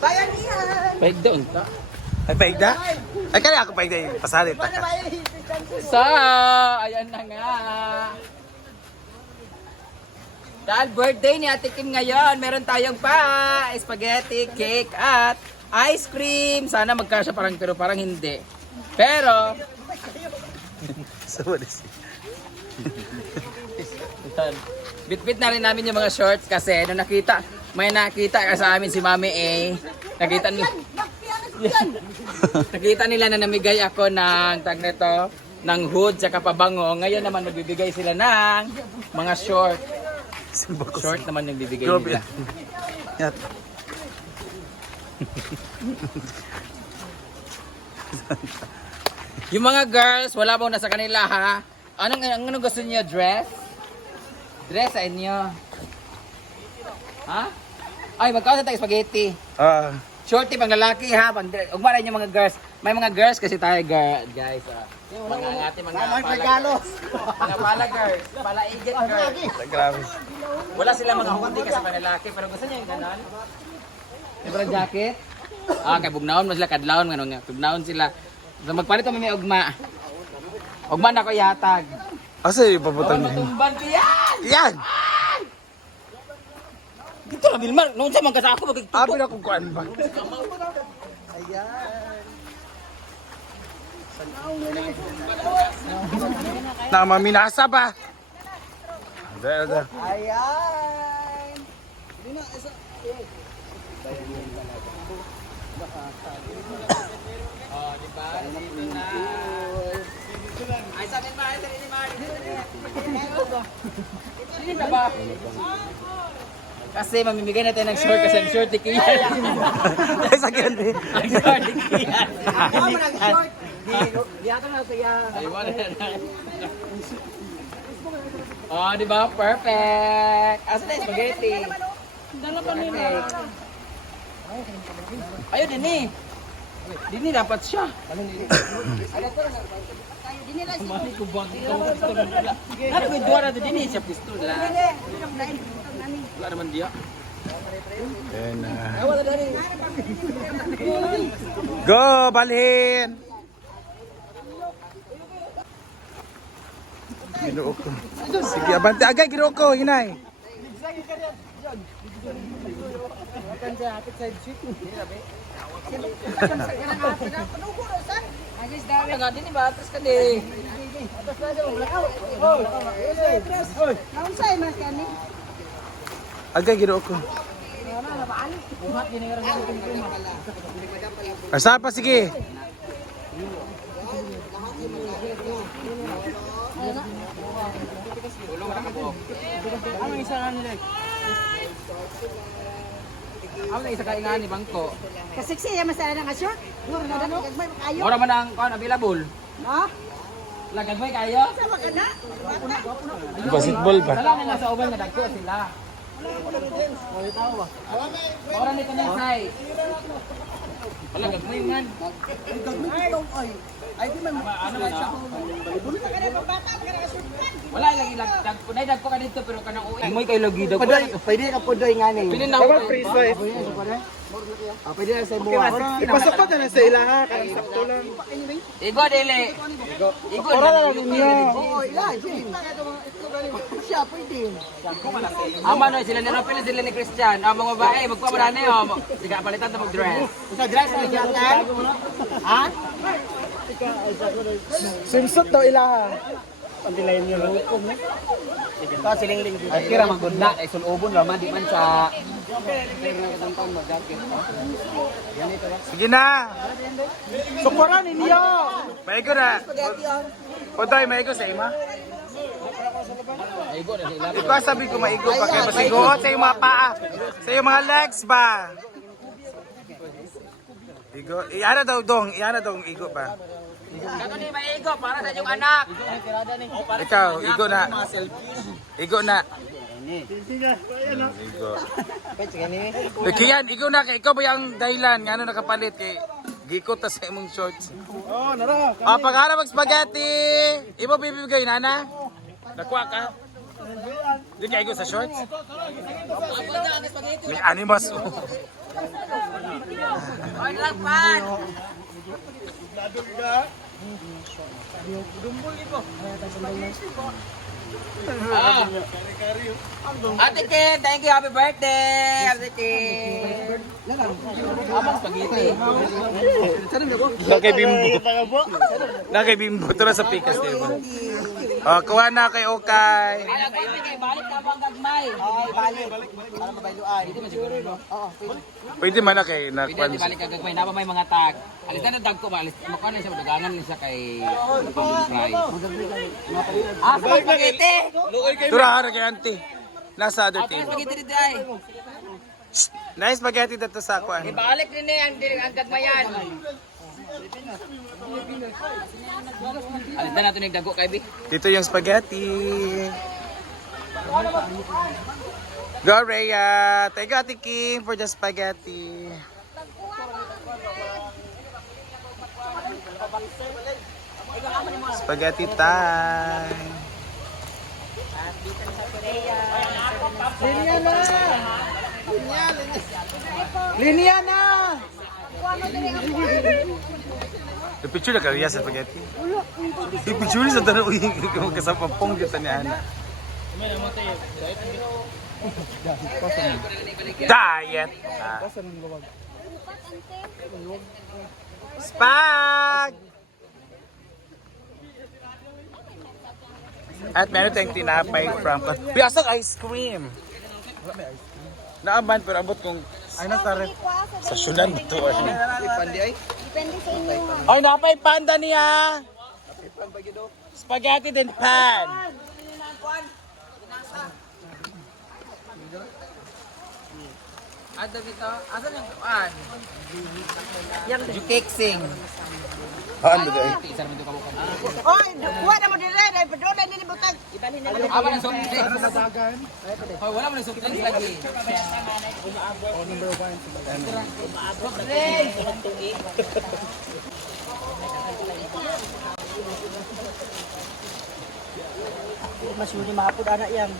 Bayanihan! Paig doon ta. Ay, paigda? Ay, kaya ako paigda yung pasalit. So, ayan na nga. Dahil birthday ni Ate Kim ngayon, meron tayong pa spaghetti, cake, at ice cream. Sana magkasya parang pero parang hindi. Pero, So, what is it? bit-bit na rin namin yung mga shorts kasi nung nakita, may nakita ka sa amin si Mami A. Nakita nila, nakita nila na namigay ako ng tag nito, ng hood sa pabango. Ngayon naman magbibigay sila ng mga short. Short naman yung bibigay nila. Yan. Yung mga girls, wala bang nasa kanila ha? Anong, anong gusto niyo? Dress? Dress sa inyo. Ha? Ay, magkakaroon tayo spaghetti. Ah, Shorty pang lalaki ha, pang ugma rin yung mga girls. May mga girls kasi tayo girl, guys. ah. mga ate, mga pala, mga pala girls, pala agent girls. grabe. Wala sila mga hoodie kasi pang lalaki, pero gusto niya yung ganon. Parang jacket. Ah, kay bugnaon mo sila, kadlawon, ano nga, bugnaon sila. So magpalit kami may ugma. Ugma na ko yatag. Asa yung Bawal paputan niya? matumban ko yan! Yan! Dito na, Vilmar. Noon sa mga ako, magkikito. Abi na kung kuan ba? Na maminasa ba? Ada, ada. Ayan! Oh, di ba? Dito na. Ay, sa amin ba? Ay, sa amin ba? Dito na ba? Kasi mamimigay natin ng short kasi short ni Kian. Ay, sakyan. Ang short ni Kian. Ako short! Di, ako na kaya... Ay, wala na. Oh, di ba? Perfect. Asa na yung spaghetti? Dala pa nila. Ayun, din eh. Dini dapat siya. Mali ko ba? Ano may duwa na dini siya pistola? Wala naman dia. Yan na. Go, balhin! Ginoo ko. Sige, abante. Agay, ginoo ko. Hinay. Ano nga dini ba? Atras ka di. Naunsay man kani? Agay, ginoo ko. Asa pa, sige. Ano isa nga nila? Ano isa ka nga ni bangko? Kasiksi ya masaya na nga short. Mura na dano kag may kayo. Ora man ang kuan available. No? Lagag may kayo? Sama ka na. Basketball ba? Dala nila sa uban nga dagko sila. Ora ni kanang say. Wala gagmay man. Ay di man. Ano man ah? Kada short kan. Wala lagi lag dag ko nay dag ko ka dito pero kanang uwi. Moy kay lagi dag. pwede ka podoy ngani. Pili na ako. Ah, pwede na sa mo. Ipasok na sa ilaha. Karang sakto lang. Igo dili. Igo na Oo, Oh, ila, Jim. Siya pwede. Ama no sila ni Rapil sila ni Christian. Ang mga babae magpamarani oh. Sige palitan ta mag dress. Sa dress na. Ha? Swimsuit daw ilaha. Ito siling-ling. Ay kira magud na ay sulubon ra di man sa Sige na. Sukuran ninyo. Maigo na. Potoy, maigo sa ima. Ikaw sabi ko maigo pa kaya masiguot sa iyong mga paa. Sa iyong mga legs ba? Igo. Iana daw dong. Iana daw igo ba? Kato ni maigo para sa inyong anak. Ikaw, igo na. Igo na. Igo. Kiyan, igo na kay ikaw ba yung dahilan nga ano nakapalit kay gikot ta sa imong shorts. Oh, nara. Ah, pag mag spaghetti. Imo bibigay nana? Nakuha ka. Di kay sa shorts? May animas. Ay, lang pan! Ah. Ate Ken, thank you. Happy birthday! Ate Ken! Abang spaghetti. Nakay bimbo. Nakay bimbo. Ito na sa pikas, di ba? Oh, kuha na kay Okay. Balik na bang gagmay. Oo, balik. Para mabayluan. Hindi man siguro, no? Oo, pwede. Pwede man na kay Pwede nakwan. di balik ka gagmay. Napa may mga tag. Alis na dag ko ba? Alis mo na siya. Dagangan niya siya kay pang fry. Ah, sa spaghetti! Tura ha kay auntie. Nasa other Ate, table. spaghetti dito ay. Nice spaghetti dito sa kuan. Ibalik din eh ang gagmayan. Alis na natin yung dago kay Bi. Dito yung spaghetti. Go Rhea! Thank you Ate Kim for the spaghetti. Spaghetti time. Linya na! Linya na! The picture na kariya sa spaghetti. Yung picture sa tanong uy, magkasapapong dito ni Ana. Diet! Spag! At meron tayong tinapay from... Piyasang ice cream! Naaman pero abot kong Ay, nasarap. sa syulan ito. Pandi ay. Depende sa inyo. Ay, napay panda niya! Spaghetti din pan! Ada dito. Asan yung kuan? Yang jukeksing. Ano ba kabukan. Oy, kuha na mo dire, dai padol na ni butag. Ibalhin na Aba ng soft drinks. Hoy, wala mo ng soft drinks lagi. Mas yun mahapod ana yan.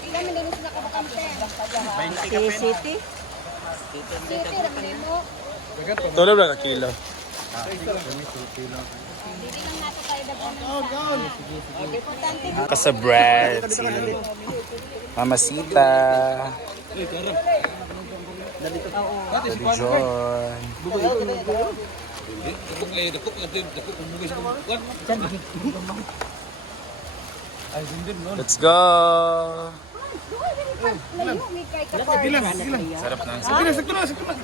Ilan mo din sila kabakante? Si City. City, naman mo. Tulog lang ka kilo. Hindi lang nato tayo dapat ng Importante Kasa bread, si Mamasita. Daddy John. Let's go! Layo, may kay kapar. Sarap na.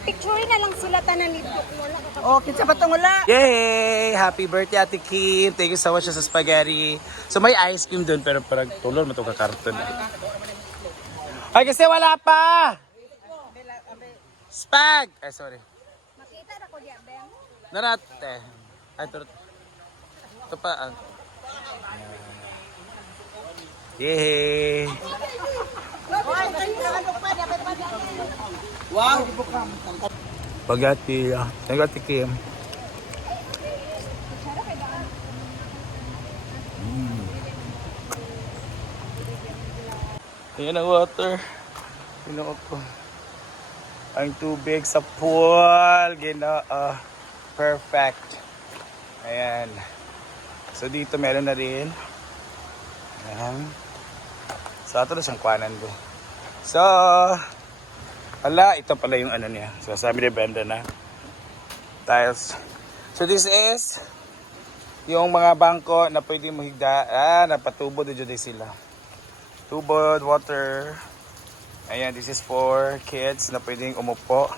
Picture na lang sila tanan nito. Ka Oh, kitsa ba wala? Yay! Happy birthday, Ate Kim! Thank you so much sa spaghetti. So may ice cream doon pero parang tulor mo itong kakarton. Ay, kasi wala pa! Spag! Ay, sorry. Makita na ko diya, Beng. Narate. Ay, ito. Ito pa. ah. Yay! Oy, kanina ano pa, dapat pa. Wow! Spaghetti. ah. Thank you, Ate Kim. Mm. Ayan ang water. Pinuha ko. Ang tubig sa pool. Ginoo. Perfect. Ayan. So dito meron na rin. Ayan. So ato na siyang kwanan ko. So, Ala, ito pala yung ano niya. So, sabi ni Brenda na. Tiles. So, this is yung mga bangko na pwede mo higda. Ah, napatubod dito din sila. Tubod, water. Ayan, this is for kids na pwedeng umupo.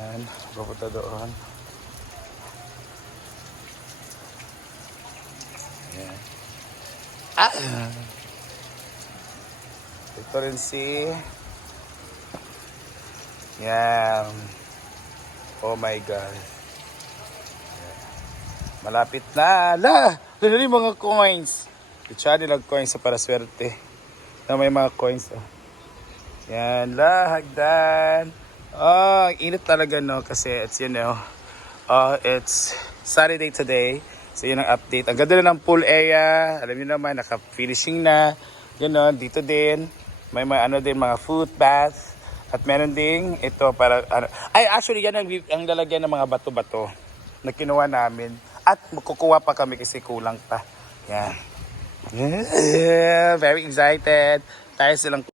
Ayan, pupunta doon. Ayan. Ah! Ito rin si yan. Oh my God. Yan. Malapit na. La! Lalo mga coins. Itsa nilang coins sa para swerte. Na may mga coins. Oh. Yan. La, hagdan. Oh, init talaga no kasi it's you know, uh, it's Saturday today. So yun ang update. Ang ganda na ng pool area. Alam niyo naman, naka-finishing na. Ganon, dito din. May mga ano din, mga food bath. At meron ding ito para ano, ay actually yan ang, ang lalagyan ng mga bato-bato na kinuha namin. At kukuha pa kami kasi kulang pa. Yan. Yeah, very excited. Tayo silang